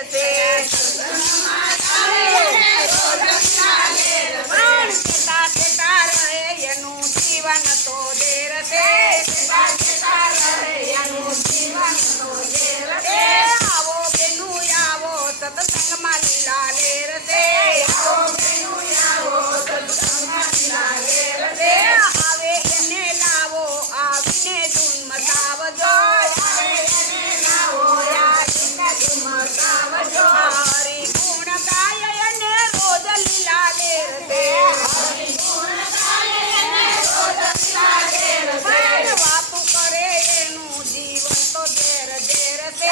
રસે કેતા કેતા રહે એનું જીવન તો દેર છે આવો બેનું આવો સત્સંગમાં લીલા લેર છે આવે એને લાવો આવીને ધૂન મચાવજો હરી ગુણ ગાય અને રોજ લીલા લેર છે વાતું કરે એનું જીવન તો ઝેર ઝેર છે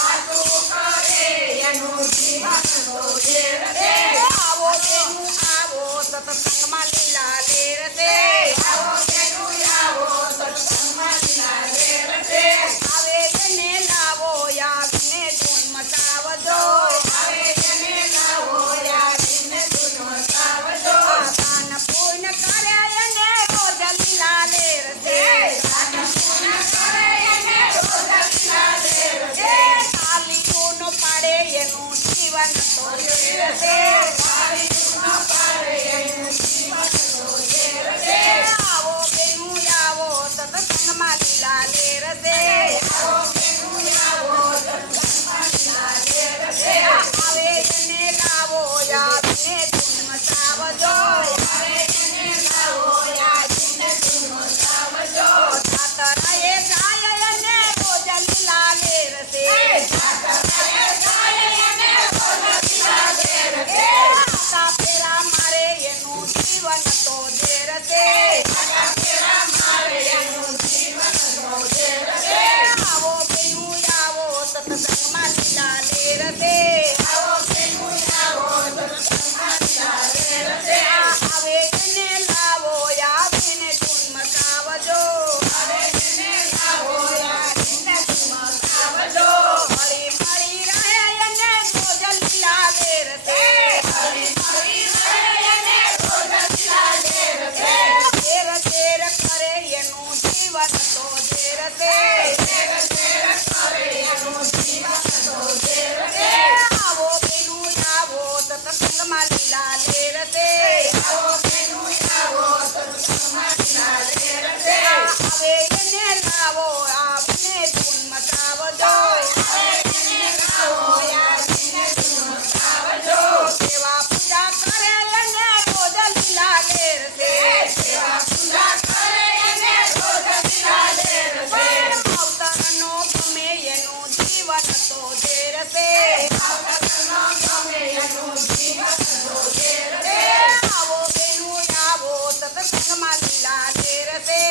વાતું કરે એનું જીવન તો ઝેર છે આવો બેનું આવો સત્સંગમાં લીલા લેર છે આવે એને લાવો આવીને ધૂન મચાવજો દાન પુણ્ય કરે એને રોજ લીલા લેર છે તાલીઓનો પાડે એનું જીવન તો ઝેર છે આવો બેનું આવો સત્સંગમાં લીલા લેર છે આવે એને લાવો આવીને ધૂન મચાવજો જાતરાએ ગાય અને રોજ લીલા લેર છે આટા ફેરા મારે એનું જીવન તો ઝેર છે આવો બેનું આવો સત્સંગમાં લીલા લેર છે આવે એને લાવો આવીને ધૂન મચાવજો હળી મળી રહે અને રોજ લીલા લેર છે ઝેર ઝેર કરે એનું જીવન તો ઝેર છે આવો બેનું આવો સત્સંગમાં લીલા લેર છે આવે એને લાવો આવીને ધૂન મચાવજો સેવા પૂજા કરે અને રોજ લીલા લેર છે અવતરનો ગમે એનું જીવન તો ઝેર છે આવો બેનું આવો સત્સંગમાં લીલા લેર છે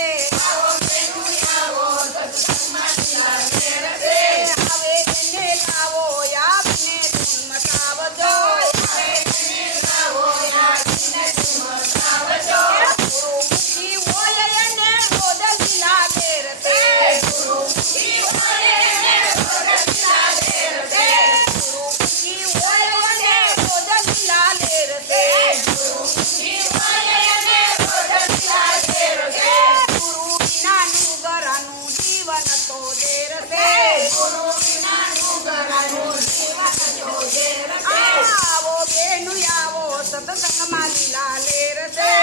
આવે એને લાવો આવીને ધૂન મચાવજો ગુરુમુખી હોય અને રોજ લીલા લેર છે ગુરુમુખી હોય અને રોજ લીલા લેર છે ગુરુ વિનાનું ઘરનું જીવન તો ઝેર છે આવો બેનું આવો સત્સંગમાં લીલા લેર છે